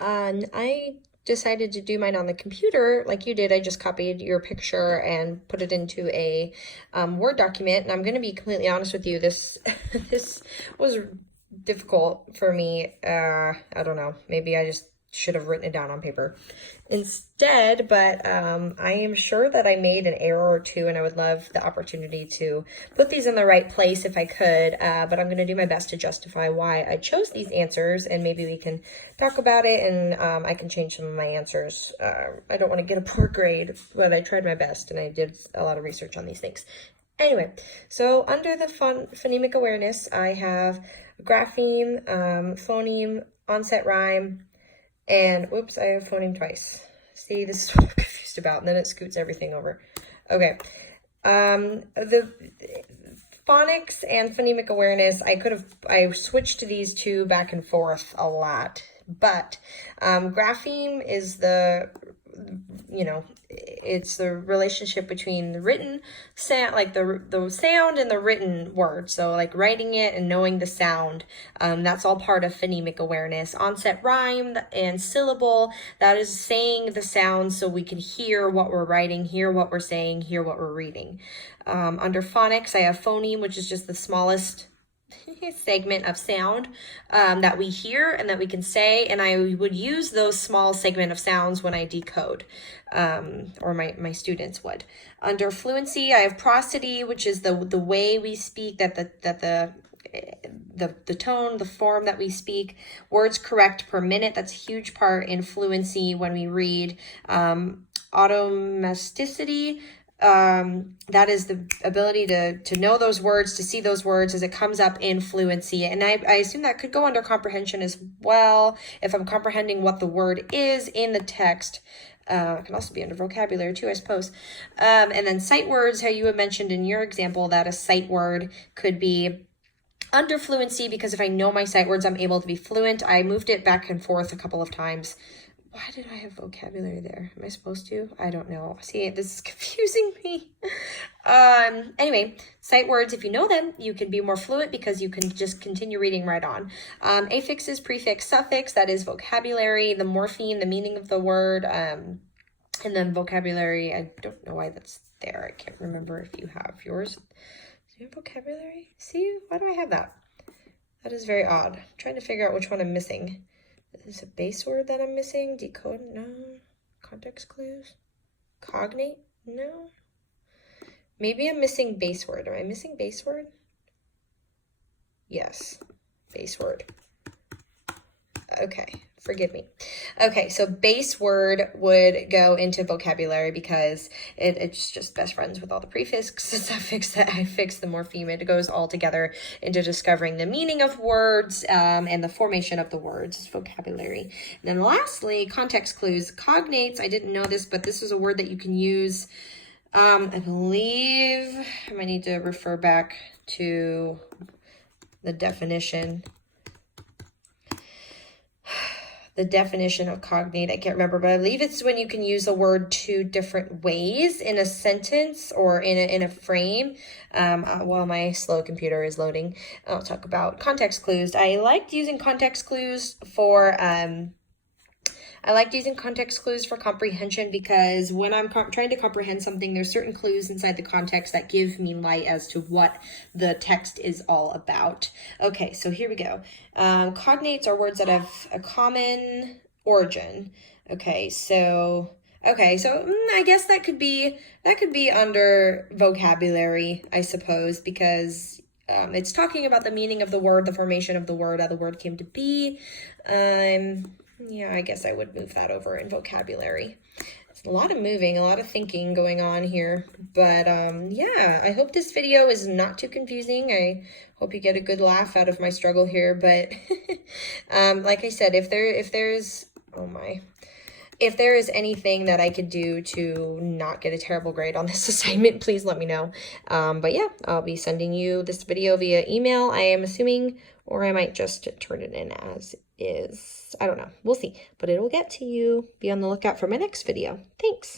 I decided to do mine on the computer like you did. I just copied your picture and put it into a Word document. And I'm going to be completely honest with you. This this was difficult for me. I don't know. Maybe I just should have written it down on paper instead, but I am sure that I made an error or two, and I would love the opportunity to put these in the right place if I could, but I'm going to do my best to justify why I chose these answers, and maybe we can talk about it, and I can change some of my answers. I don't want to get a poor grade, but I tried my best, and I did a lot of research on these things. Anyway, so under the phonemic awareness, I have grapheme, phoneme, onset rhyme, and whoops, I have phoneme twice. See, this is what I'm confused about, and then it scoots everything over. Okay. The phonics and phonemic awareness, I switched these two back and forth a lot. But grapheme is it's the relationship between the written sound, like the sound and the written word. So like writing it and knowing the sound, that's all part of phonemic awareness. Onset rhyme and syllable, that is saying the sound so we can hear what we're writing, hear what we're saying, hear what we're reading. Under phonics, I have phoneme, which is just the smallest segment of sound that we hear and that we can say, and I would use those small segment of sounds when I decode, or my students would. Under fluency, I have prosody, which is the way we speak, that the tone, the form that we speak. Words correct per minute, that's a huge part in fluency when we read. Automaticity, that is the ability to know those words, to see those words as it comes up in fluency. And I assume that could go under comprehension as well, if I'm comprehending what the word is in the text. It can also be under vocabulary too, I suppose. And then sight words, how you had mentioned in your example that a sight word could be under fluency, because if I know my sight words, I'm able to be fluent. I moved it back and forth a couple of times. Why did I have vocabulary there? Am I supposed to? I don't know. See, this is confusing me. Anyway, sight words, if you know them, you can be more fluent because you can just continue reading right on. Affixes, prefix, suffix, that is vocabulary. The morpheme, the meaning of the word. And then vocabulary, I don't know why that's there. I can't remember if you have yours. Do you have vocabulary? See, why do I have that? That is very odd. I'm trying to figure out which one I'm missing. Is this a base word that I'm missing? Decode? No. Context clues? Cognate? No. Maybe I'm missing base word. Am I missing base word? Yes. Base word. Okay. Forgive me. Okay, so base word would go into vocabulary because it's just best friends with all the prefix, the suffix, the affix, the morpheme. It goes all together into discovering the meaning of words and the formation of the words is vocabulary. And then lastly, context clues. Cognates, I didn't know this, but this is a word that you can use. I believe I might need to refer back to the definition. The definition of cognate, I can't remember, but I believe it's when you can use a word two different ways in a sentence or in a frame. While my slow computer is loading, I'll talk about context clues. I liked using context clues for comprehension because when I'm trying to comprehend something, there's certain clues inside the context that give me light as to what the text is all about. Okay, so here we go. Cognates are words that have a common origin. Okay, so I guess that could be under vocabulary, I suppose, because it's talking about the meaning of the word, the formation of the word, how the word came to be. Yeah, I guess I would move that over in vocabulary. It's a lot of moving, a lot of thinking going on here. But yeah, I hope this video is not too confusing. I hope you get a good laugh out of my struggle here. But like I said, if there is anything that I could do to not get a terrible grade on this assignment, please let me know. But yeah, I'll be sending you this video via email, I am assuming, or I might just turn it in as is. I don't know. We'll see. But it will get to you. Be on the lookout for my next video. Thanks.